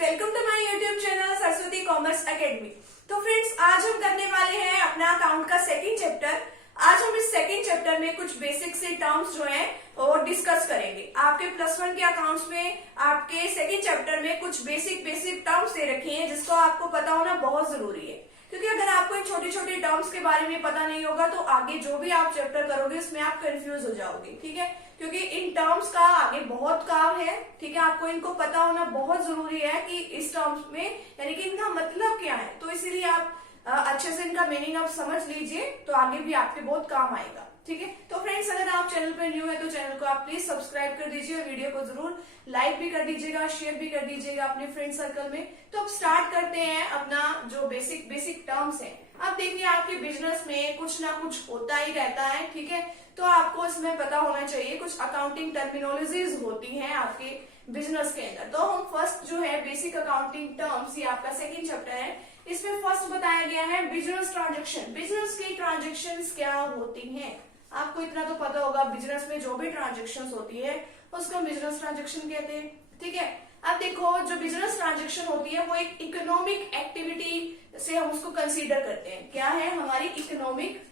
Welcome to my YouTube channel Saraswati commerce academy. तो friends, आज हम करने वाले हैं अपना अकाउंट का सेकंड चैप्टर। आज हम इस सेकंड चैप्टर में कुछ बेसिक से टर्म्स जो हैं वो डिस्कस करेंगे। आपके +1 के अकाउंट्स में आपके सेकंड चैप्टर में कुछ बेसिक टर्म्स दे रखे हैं जिसको आपको पता होना बहुत जरूरी है, क्योंकि अगर आपको इन छोटी छोटी टर्म्स के बारे में पता नहीं होगा तो आगे जो भी आप चैप्टर करोगे उसमें आप कंफ्यूज हो जाओगे। ठीक है, क्योंकि इन टर्म्स का आगे बहुत काम है। ठीक है, आपको इनको पता होना बहुत जरूरी है कि इस टर्म्स में यानी कि इनका मतलब क्या है। तो इसीलिए आप अच्छे से इनका मीनिंग आप समझ लीजिए, तो आगे भी आपके बहुत काम आएगा। ठीक है, तो फ्रेंड्स, अगर आप चैनल पर न्यू है तो चैनल को आप प्लीज सब्सक्राइब कर दीजिए और वीडियो को जरूर लाइक भी कर दीजिएगा, शेयर भी कर दीजिएगा अपने फ्रेंड सर्कल में। तो अब स्टार्ट करते हैं अपना जो बेसिक टर्म्स है। अब देखिए, आपके बिजनेस में कुछ ना कुछ होता ही रहता है। ठीक है, तो आपको इसमें पता होना चाहिए कुछ अकाउंटिंग टर्मिनोलॉजीज होती हैं आपके बिजनेस के अंदर। तो हम फर्स्ट जो है बेसिक अकाउंटिंग टर्म्स, ये आपका सेकंड चैप्टर है, इसमें फर्स्ट बताया गया है बिजनेस ट्रांजेक्शन। बिजनेस की ट्रांजेक्शन्स क्या होती हैं, आपको इतना तो पता होगा। बिजनेस में जो भी ट्रांजेक्शन्स होती है उसको हम बिजनेस ट्रांजेक्शन कहते हैं। ठीक है, अब देखो, जो बिजनेस ट्रांजेक्शन होती है वो एक इकोनॉमिक एक्टिविटी से हम उसको कंसीडर करते हैं। क्या है, हमारी इकोनॉमिक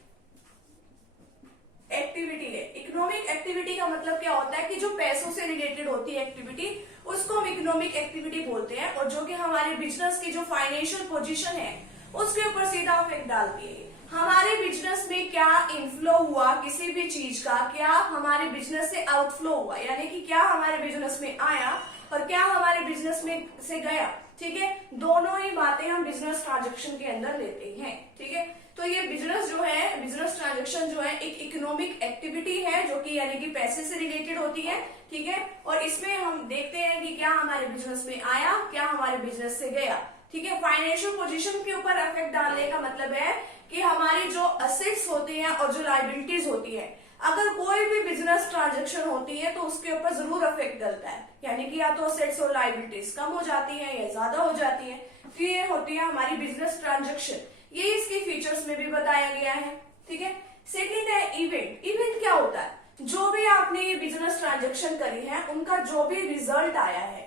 एक्टिविटी है। इकोनॉमिक एक्टिविटी का मतलब क्या होता है कि जो पैसों से रिलेटेड होती है एक्टिविटी, उसको हम इकोनॉमिक एक्टिविटी बोलते हैं, और जो कि हमारे बिजनेस की जो फाइनेंशियल पोजीशन है उसके ऊपर सीधा इफेक्ट डालती है। हमारे बिजनेस में क्या इनफ्लो हुआ किसी भी चीज का, क्या हमारे बिजनेस से आउटफ्लो हुआ, यानी कि क्या हमारे बिजनेस में आया और क्या हमारे बिजनेस में से गया। ठीक है, दोनों ही बातें हम बिजनेस ट्रांजेक्शन के अंदर लेते हैं। ठीक है, तो ये बिजनेस जो है, बिजनेस ट्रांजेक्शन जो है एक इकोनॉमिक एक्टिविटी है जो कि यानी कि पैसे से रिलेटेड होती है। ठीक है, और इसमें हम देखते हैं कि क्या हमारे बिजनेस में आया, क्या हमारे बिजनेस से गया। ठीक है, फाइनेंशियल पोजीशन के ऊपर इफेक्ट डालने का मतलब है कि हमारी जो असेट्स होती हैं और जो लायबिलिटीज होती है, अगर कोई भी बिजनेस ट्रांजेक्शन होती है तो उसके ऊपर जरूर इफेक्ट डलता है, यानी कि या तो असेट्स और लायबिलिटीज कम हो जाती है या ज्यादा हो जाती है। तो ये होती है हमारी बिजनेस ट्रांजेक्शन, ये इसके फीचर्स में भी बताया गया है। ठीक है, सेकेंड है इवेंट। इवेंट क्या होता है, जो भी आपने ये बिजनेस ट्रांजेक्शन करी है उनका जो भी रिजल्ट आया है,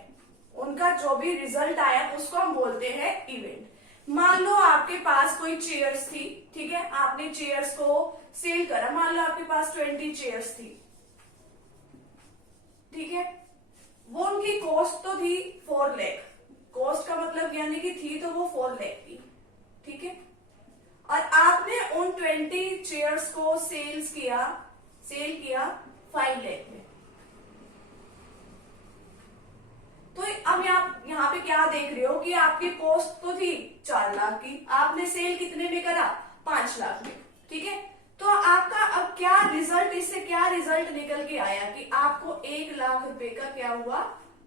उसको हम बोलते हैं इवेंट। मान लो आपके पास कोई चेयर्स थी। ठीक है, आपने चेयर्स को सेल करा, मान लो आपके पास 20 चेयर्स थी। ठीक है, वो उनकी कॉस्ट तो थी 4 लाख। कॉस्ट का मतलब यानी कि थी तो वो 4 लाख थी। ठीक है, और आपने उन 20 चेयर्स को सेल किया 5 लाख में। तो अब आप यहाँ पे क्या देख रहे हो कि आपकी कॉस्ट तो थी 4 लाख की, आपने सेल कितने में करा, 5 लाख में। ठीक है, तो आपका अब क्या रिजल्ट, इससे क्या रिजल्ट निकल के आया कि आपको 1 लाख रुपए का क्या हुआ,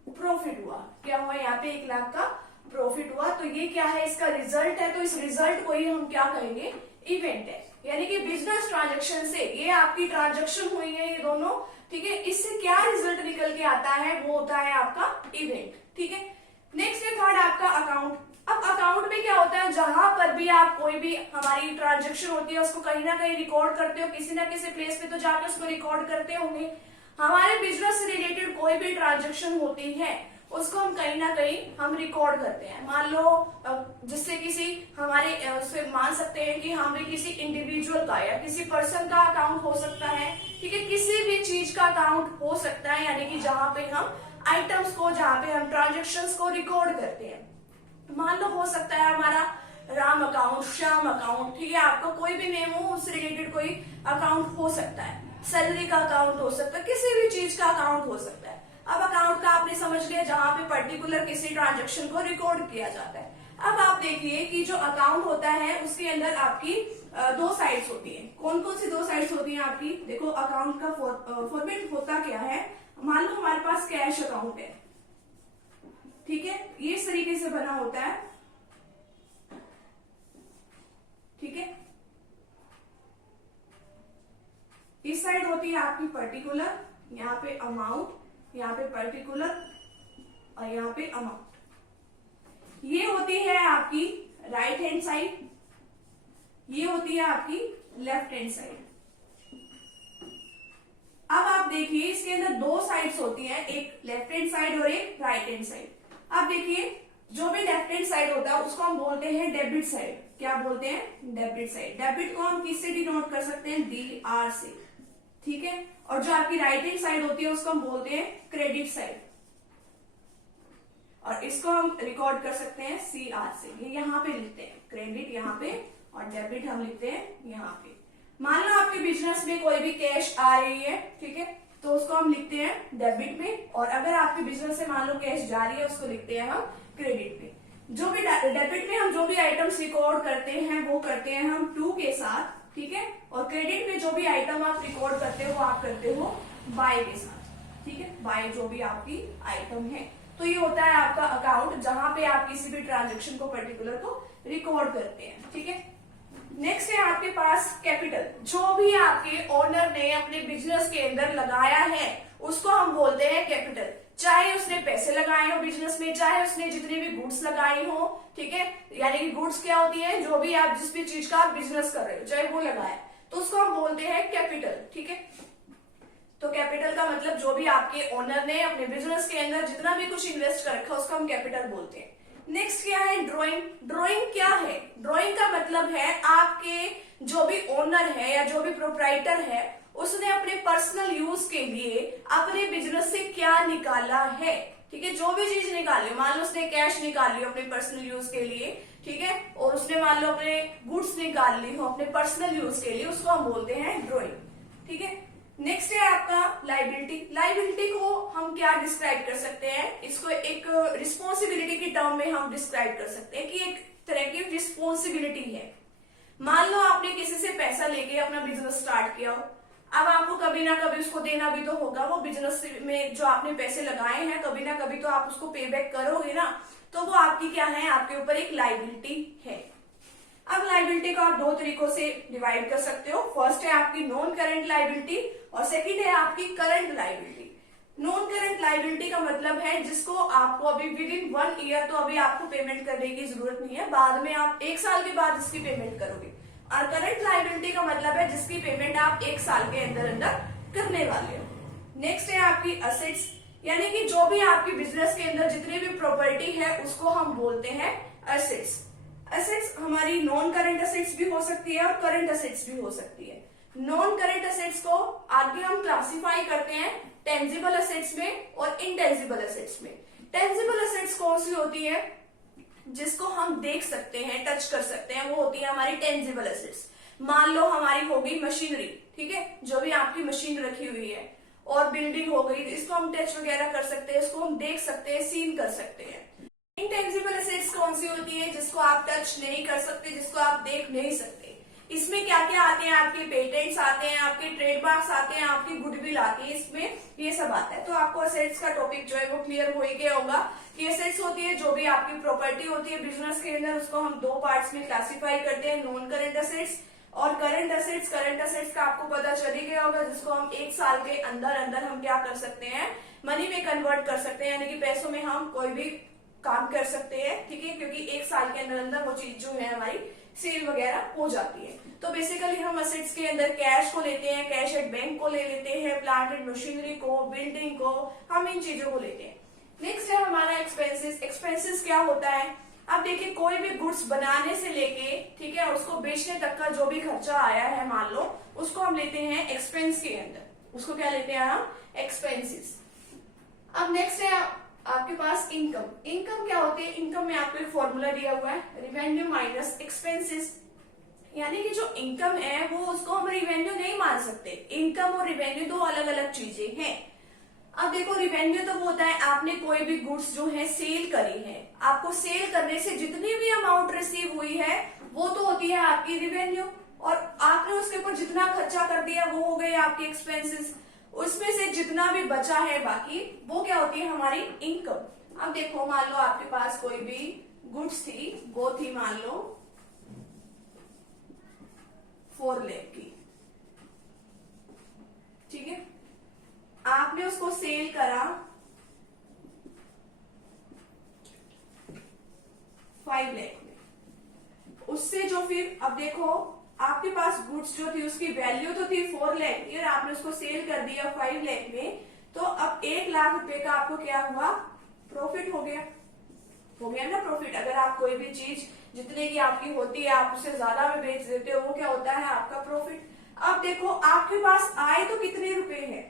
प्रॉफिट हुआ। क्या हुआ, यहाँ पे 1 लाख का प्रॉफिट हुआ। तो ये क्या है, इसका रिजल्ट है। तो इस रिजल्ट को ही हम क्या कहेंगे, इवेंट है। यानी कि बिजनेस ट्रांजेक्शन से ये आपकी ट्रांजेक्शन हुई है, ये दोनों। ठीक है, इससे क्या रिजल्ट निकल के आता है, वो होता है आपका इवेंट। ठीक है, नेक्स्ट है थर्ड आपका अकाउंट। अब अकाउंट में क्या होता है, जहां पर भी आप कोई भी हमारी ट्रांजेक्शन होती है उसको कहीं ना कहीं रिकॉर्ड करते हो, किसी ना किसी प्लेस पे तो जाकर उसको रिकॉर्ड करते होंगे। हमारे बिजनेस से रिलेटेड कोई भी ट्रांजेक्शन होती है उसको हम कहीं ना कहीं हम रिकॉर्ड करते हैं। मान लो जिससे किसी हमारे उससे मान सकते हैं कि हमें किसी इंडिविजुअल का या किसी पर्सन का अकाउंट हो सकता है। ठीक है, किसी भी चीज का अकाउंट हो सकता है, यानी कि जहां पे हम आइटम्स को, जहां पे हम ट्रांजेक्शन्स को रिकॉर्ड करते हैं। मान लो हो सकता है हमारा राम अकाउंट, श्याम अकाउंट। ठीक है, आपका कोई भी नेम हो, उससे रिलेटेड कोई अकाउंट हो सकता है, सैलरी का अकाउंट हो सकता है, किसी भी चीज का अकाउंट हो सकता है। अब अकाउंट का आपने समझ लिया जहां पे पर्टिकुलर किसी ट्रांजेक्शन को रिकॉर्ड किया जाता है। अब आप देखिए कि जो अकाउंट होता है उसके अंदर आपकी 2 साइड्स होती है। कौन कौन सी 2 साइड्स होती हैं आपकी, देखो अकाउंट का फॉर्मेट होता क्या है। मान लो हमारे पास कैश अकाउंट है। ठीक है, ये इस तरीके से बना होता है। ठीक है, इस साइड होती है आपकी पर्टिकुलर, यहाँ पे अमाउंट, यहाँ पे पर्टिकुलर और यहाँ पे अमाउंट। ये होती है आपकी राइट हैंड साइड, ये होती है आपकी लेफ्ट हैंड साइड। अब आप देखिए इसके अंदर 2 साइड्स होती हैं, एक लेफ्ट हैंड साइड और एक राइट हैंड साइड। अब देखिए जो भी लेफ्ट हैंड साइड होता है उसको हम बोलते हैं डेबिट साइड। क्या बोलते हैं? Debit side. डेबिट को हम किससे डिनोट कर सकते हैं? DR से, ठीक है। और जो आपकी राइट हैंड साइड होती है उसको हम बोलते हैं क्रेडिट साइड, और इसको हम रिकॉर्ड कर सकते हैं CR से। ये यहाँ पे लिखते हैं क्रेडिट यहाँ पे, और डेबिट हम लिखते हैं यहाँ पे। मान लो आपके बिजनेस में कोई भी कैश आ रही है, ठीक है, तो उसको हम लिखते हैं डेबिट में, और अगर आपके बिजनेस से मान लो कैश जा रही है उसको लिखते हैं हम क्रेडिट में। जो भी डेबिट में हम जो भी आइटम्स रिकॉर्ड करते हैं वो करते हैं हम 2 के साथ, ठीक है, और क्रेडिट में जो भी आइटम आप रिकॉर्ड करते हो वो आप करते हो बाय के साथ, ठीक है, बाय जो भी आपकी आइटम है। तो ये होता है आपका अकाउंट जहां पे आप किसी भी ट्रांजेक्शन को पर्टिकुलर को रिकॉर्ड करते हैं, ठीक है। नेक्स्ट है आपके पास कैपिटल। जो भी आपके ओनर ने अपने बिजनेस के अंदर लगाया है उसको हम बोलते हैं कैपिटल। चाहे उसने पैसे लगाए हो बिजनेस में, चाहे उसने जितने भी गुड्स लगाए हो, ठीक है, यानी कि गुड्स क्या होती है? जो भी आप जिस भी चीज का आप बिजनेस कर रहे हो, चाहे वो लगाए, तो उसको हम बोलते हैं कैपिटल, ठीक है। तो कैपिटल का मतलब जो भी आपके ओनर ने अपने बिजनेस के अंदर जितना भी कुछ इन्वेस्ट कर रखा उसको हम कैपिटल बोलते हैं। नेक्स्ट क्या है? ड्राइंग। ड्राइंग क्या है? ड्राइंग का मतलब है आपके जो भी ओनर है या जो भी प्रोप्राइटर है उसने अपने पर्सनल यूज के लिए अपने बिजनेस से क्या निकाला है, ठीक है, जो भी चीज निकाली, मान लो उसने कैश निकाल ली अपने पर्सनल यूज के लिए, ठीक है, और उसने मान लो अपने गुड्स निकाल ली हो अपने पर्सनल यूज के लिए, उसको हम बोलते हैं ड्राइंग, ठीक है। नेक्स्ट है आपका लाइबिलिटी। लाइबिलिटी को हम क्या डिस्क्राइब कर सकते हैं? इसको एक रिस्पॉन्सिबिलिटी की टर्म में हम डिस्क्राइब कर सकते हैं कि एक तरह की रिस्पॉन्सिबिलिटी है। मान लो आपने किसी से पैसा लेके अपना बिजनेस स्टार्ट किया हो, अब आपको कभी ना कभी उसको देना भी तो होगा। वो बिजनेस में जो आपने पैसे लगाए हैं कभी ना कभी तो आप उसको पे बैक करोगे ना, तो वो आपकी क्या है? आपके ऊपर एक लाइबिलिटी है। अब लाइबिलिटी को आप 2 तरीकों से डिवाइड कर सकते हो। फर्स्ट है आपकी नॉन करंट लाइबिलिटी और सेकंड है आपकी current liability. Non current liability का मतलब है जिसको आपको अभी विद इन 1 ईयर तो अभी आपको पेमेंट करने की जरूरत नहीं है, बाद में आप 1 साल के बाद इसकी पेमेंट करोगे। और करंट लाइबिलिटी का मतलब है जिसकी पेमेंट आप 1 साल के अंदर अंदर करने वाले हो। नेक्स्ट है आपकी असेट्स, यानी कि जो भी आपकी बिजनेस के अंदर जितनी भी प्रॉपर्टी है उसको हम बोलते हैं असेट्स। असेट्स हमारी नॉन करंट असेट्स भी हो सकती है और करंट असेट्स भी हो सकती है। नॉन करंट असेट्स को आगे हम क्लासिफाई करते हैं टेंजिबल असेट्स में और इनटेंजिबल असेट्स में। टेंजिबल असेट्स कौन सी होती है? जिसको हम देख सकते हैं, टच कर सकते हैं, वो होती है हमारी टेंजिबल असेट्स। मान लो हमारी हो गई मशीनरी, ठीक है, जो भी आपकी मशीन रखी हुई है, और बिल्डिंग हो गई, इसको हम टच वगैरह कर सकते हैं, इसको हम देख सकते हैं, सीन कर सकते हैं। इनटेंजिबल असेट्स कौन सी होती है? जिसको आप टच नहीं कर सकते, जिसको आप देख नहीं सकते। इसमें क्या क्या आते हैं? आपके पेटेंट्स आते हैं, आपके ट्रेडमार्क्स आते हैं, आपकी गुडविल आती है, इसमें ये सब आता है। तो आपको असेट्स का टॉपिक जो है वो क्लियर हो ही गया होगा कि असेट्स होती है जो भी आपकी प्रॉपर्टी होती है बिजनेस के अंदर, उसको हम 2 पार्ट्स में क्लासिफाई करते हैं, नॉन करंट असेट्स और करंट असेट्स। करंट असेट्स का आपको पता चल ही गया होगा, जिसको हम 1 साल के अंदर अंदर हम क्या कर सकते हैं? मनी में कन्वर्ट कर सकते हैं, यानी कि पैसों में हम कोई भी काम कर सकते हैं, ठीक है, क्योंकि 1 साल के अंदर अंदर वो चीज जो है हमारी सेल वगैरह हो जाती है। तो बेसिकली हम असेट्स के अंदर कैश को लेते हैं, कैश एट बैंक को ले लेते हैं, प्लांट एंड मशीनरी को, बिल्डिंग को, हम इन चीजों को लेते हैं। नेक्स्ट है हमारा एक्सपेंसेस। एक्सपेंसेस क्या होता है? अब देखिए कोई भी गुड्स बनाने से लेके, ठीक है, उसको बेचने तक का जो भी खर्चा आया है मान लो, उसको हम लेते हैं एक्सपेंस के अंदर। उसको क्या लेते हैं हम? एक्सपेंसेस। अब नेक्स्ट है आपके पास इनकम। इनकम क्या होती है? इनकम में आपको एक फॉर्मूला दिया हुआ है, रिवेन्यू माइनस एक्सपेंसेस। यानी कि जो इनकम है वो उसको हम रिवेन्यू नहीं मान सकते। इनकम और रिवेन्यू 2 अलग अलग चीजें हैं। अब देखो रिवेन्यू तो वो होता है आपने कोई भी गुड्स जो है सेल करी है, आपको सेल करने से जितनी भी अमाउंट रिसीव हुई है वो तो होती है आपकी रिवेन्यू, और आपने उसके ऊपर जितना खर्चा कर दिया वो हो गए आपके एक्सपेंसेस। उसमें से जितना भी बचा है बाकी वो क्या होती है? हमारी इनकम। अब देखो मान लो आपके पास कोई भी गुड्स थी, वो थी मान लो 4 लाख की, ठीक है, आपने उसको सेल करा 5 लाख में। उससे जो फिर अब देखो आपके पास गुड्स जो थी उसकी वैल्यू तो थी 4 लाख की, और आपने उसको सेल कर दिया 5 लाख में, तो अब 1 लाख रुपए का आपको क्या हुआ? प्रॉफिट हो गया। हो गया ना प्रॉफिट। अगर आप कोई भी चीज जितने की आपकी होती है आप उसे ज्यादा में बेच देते हो, वो क्या होता है आपका प्रॉफिट। अब देखो आपके पास आए तो कितने रुपए हैं,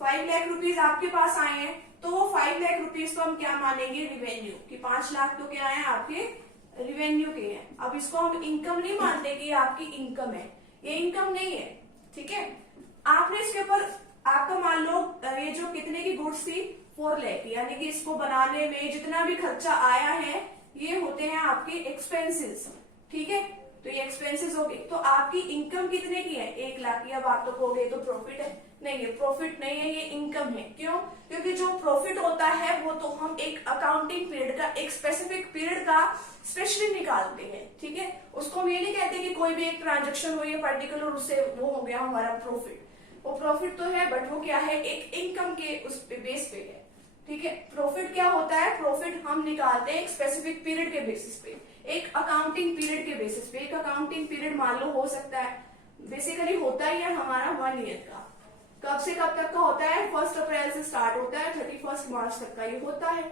5 लाख रुपीज आपके पास आए हैं, तो वो 5 लाख रुपीज को हम क्या मानेंगे, रिवेन्यू, कि 5 लाख तो क्या है आपके रिवेन्यू के हैं। अब इसको हम इनकम नहीं मानते कि आपकी इनकम है, ये इनकम नहीं है, ठीक है। आपने इसके ऊपर आपका मान लो ये जो कितने की गुड्स थी 4 लाख, यानी कि इसको बनाने में जितना भी खर्चा आया है ये होते हैं आपके एक्सपेंसेस, ठीक है। तो ये एक्सपेंसेस हो गए, तो आपकी इनकम कितने की है, 1 लाख की। अब आप तो कहोगे तो प्रॉफिट है, नहीं ये प्रॉफिट नहीं है, ये इनकम है। क्यों, क्योंकि जो प्रॉफिट होता है वो तो हम एक अकाउंटिंग पीरियड का, एक स्पेसिफिक पीरियड का स्पेशली निकालते हैं, ठीक है। उसको हम ये नहीं कहते कि कोई भी एक ट्रांजेक्शन हुई है पर्टिकुलर, उससे वो हो गया हमारा प्रॉफिट। वो प्रॉफिट तो है बट वो क्या है, एक इनकम के उस बेस पे है, ठीक है। प्रॉफिट क्या होता है, प्रॉफिट हम निकालते हैं एक स्पेसिफिक पीरियड के बेसिस पे, एक अकाउंटिंग पीरियड के बेसिस पे। एक अकाउंटिंग पीरियड मान लो हो सकता है, बेसिकली होता ही है हमारा 1 ईयर का। कब से कब तक का होता है, 1 अप्रैल से स्टार्ट होता है, 31 मार्च तक का ये होता है,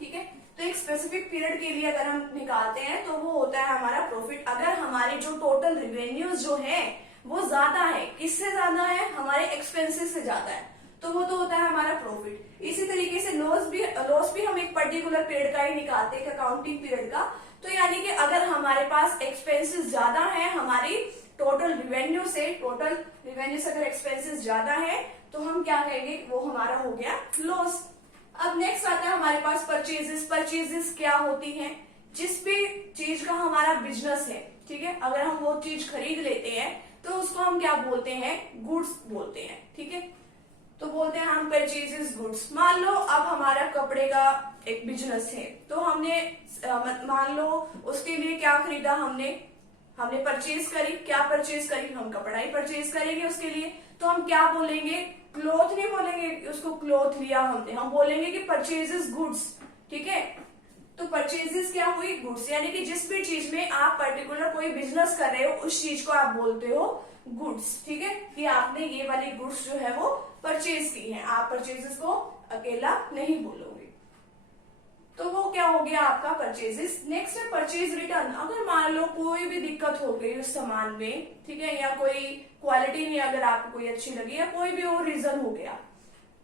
ठीक है। तो एक स्पेसिफिक पीरियड के लिए अगर हम निकालते हैं तो वो होता है हमारा प्रॉफिट। अगर हमारी जो टोटल रिवेन्यूज जो है वो ज्यादा है, किससे ज्यादा है, हमारे एक्सपेंसेस से ज्यादा है, तो वो तो होता है हमारा प्रॉफिट। इसी तरीके से लॉस भी हम एक पर्टिकुलर पीरियड का ही निकालते हैं, अकाउंटिंग पीरियड का। तो यानी कि अगर हमारे पास एक्सपेंसेस ज्यादा है हमारी टोटल रिवेन्यू से अगर एक्सपेंसेस ज्यादा है तो हम क्या कहेंगे, वो हमारा हो गया लॉस। अब नेक्स्ट आता है हमारे पास परचेजेस। परचेजेस क्या होती हैं, जिस भी चीज का हमारा बिजनेस है, ठीक है, अगर हम वो चीज खरीद लेते हैं तो उसको हम क्या बोलते हैं, गुड्स बोलते हैं, ठीक है। तो बोलते हैं हम परचेजेस गुड्स। मान लो अब हमारा कपड़े का एक बिजनेस है, तो हमने मान लो उसके लिए क्या खरीदा, हमने परचेज करी, क्या परचेज करी, हम कपड़ा ही परचेज करेंगे उसके लिए। तो हम क्या बोलेंगे, क्लोथ नहीं बोलेंगे उसको क्लोथ लिया हमने, हम बोलेंगे कि परचेजेस गुड्स, ठीक है। तो परचेजेस क्या हुई, गुड्स, यानी कि जिस भी चीज में आप पर्टिकुलर कोई बिजनेस कर रहे हो उस चीज को आप बोलते हो गुड्स, ठीक है। कि आपने ये वाली गुड्स जो है वो परचेज की है, आप परचेजेस को अकेला नहीं बोलोगे। तो वो क्या हो गया आपका परचेजेस। नेक्स्ट है परचेज रिटर्न। अगर मान लो कोई भी दिक्कत हो गई उस सामान में, ठीक है, या कोई क्वालिटी नहीं अगर आपको कोई अच्छी लगी या कोई भी और रीजन हो गया,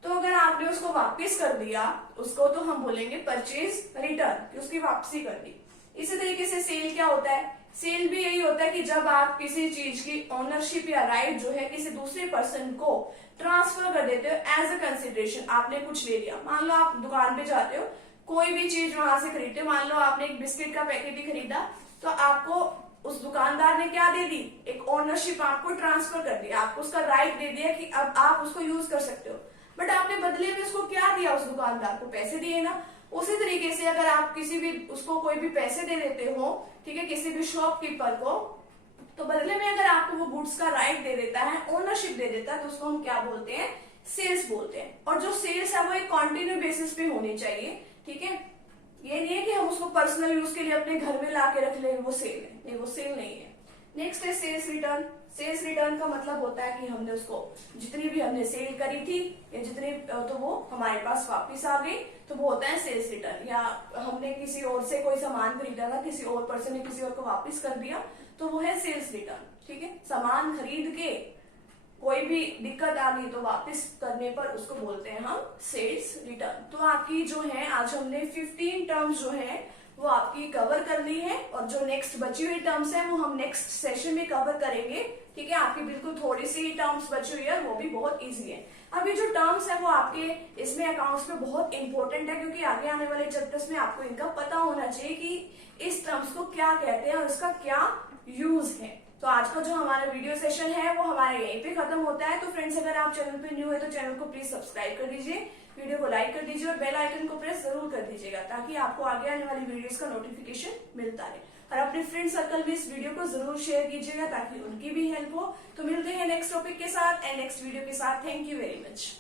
तो अगर आपने उसको वापस कर दिया उसको, तो हम बोलेंगे परचेज रिटर्न, उसकी वापसी कर दी। इसी तरीके से सेल क्या होता है, सेल भी यही होता है कि जब आप किसी चीज की ओनरशिप या राइट जो है किसी दूसरे पर्सन को ट्रांसफर कर देते हो एज अ कंसिडरेशन। आपने कुछ ले लिया, मान लो आप दुकान पे जाते हो, कोई भी चीज वहां से खरीदते हो, मान लो आपने एक बिस्किट का पैकेट ही खरीदा, तो आपको उस दुकानदार ने क्या दे दी, एक ओनरशिप आपको ट्रांसफर कर दिया, आपको उसका राइट दे दिया कि अब आप उसको यूज कर सकते हो। बट आपने बदले में उसको क्या दिया, उस दुकानदार को पैसे दिए ना। उसी तरीके से अगर आप किसी भी उसको कोई भी पैसे दे देते हो, ठीक है, किसी भी शॉपकीपर को, तो बदले में अगर आपको वो गुड्स का राइट दे देता है, ओनरशिप दे देता है, तो उसको हम क्या बोलते हैं, सेल्स बोलते हैं। और जो सेल्स है वो एक कॉन्टिन्यू बेसिस पे होनी चाहिए, ठीक है। ये नहीं है कि हम उसको पर्सनल यूज के लिए अपने घर में ला के रख ले, वो सेल है, नहीं वो सेल नहीं है। नेक्स्ट है सेल्स रिटर्न। सेल्स रिटर्न का मतलब होता है कि हमने उसको जितनी भी हमने सेल करी थी या जितने, तो वो हमारे पास वापस आ गई, तो वो होता है सेल्स रिटर्न। या हमने किसी और से कोई सामान खरीदा था, किसी और पर्सन ने किसी और को वापस कर दिया, तो वो है सेल्स रिटर्न, ठीक है। सामान खरीद के कोई भी दिक्कत आ गई तो वापस करने पर उसको बोलते हैं हम सेल्स रिटर्न। तो आपकी जो है आज हमने 15 टर्म्स जो है वो आपकी कवर कर ली है, और जो नेक्स्ट बची हुई टर्म्स है वो हम नेक्स्ट सेशन में कवर करेंगे, ठीक है। आपकी बिल्कुल थोड़ी सी ही टर्म्स बची हुई है, वो भी बहुत इजी है। अब ये जो टर्म्स है वो आपके इसमें अकाउंट्स में बहुत इंपॉर्टेंट है, क्योंकि आगे आने वाले चैप्टर्स में आपको इनका पता होना चाहिए कि इस टर्म्स को क्या कहते हैं और इसका क्या यूज है। तो आज का जो हमारा वीडियो सेशन है वो हमारे यहीं पे खत्म होता है। तो फ्रेंड्स, अगर आप चैनल पे न्यू है तो चैनल को प्लीज सब्सक्राइब कर दीजिए, वीडियो को लाइक कर दीजिए और बेल आइकन को प्रेस जरूर कर दीजिएगा, ताकि आपको आगे आने वाली वीडियोस का नोटिफिकेशन मिलता रहे। और अपने फ्रेंड सर्कल में इस वीडियो को जरूर शेयर कीजिएगा ताकि उनकी भी हेल्प हो। तो मिलते हैं नेक्स्ट टॉपिक के साथ एंड नेक्स्ट वीडियो के साथ। Thank you very much.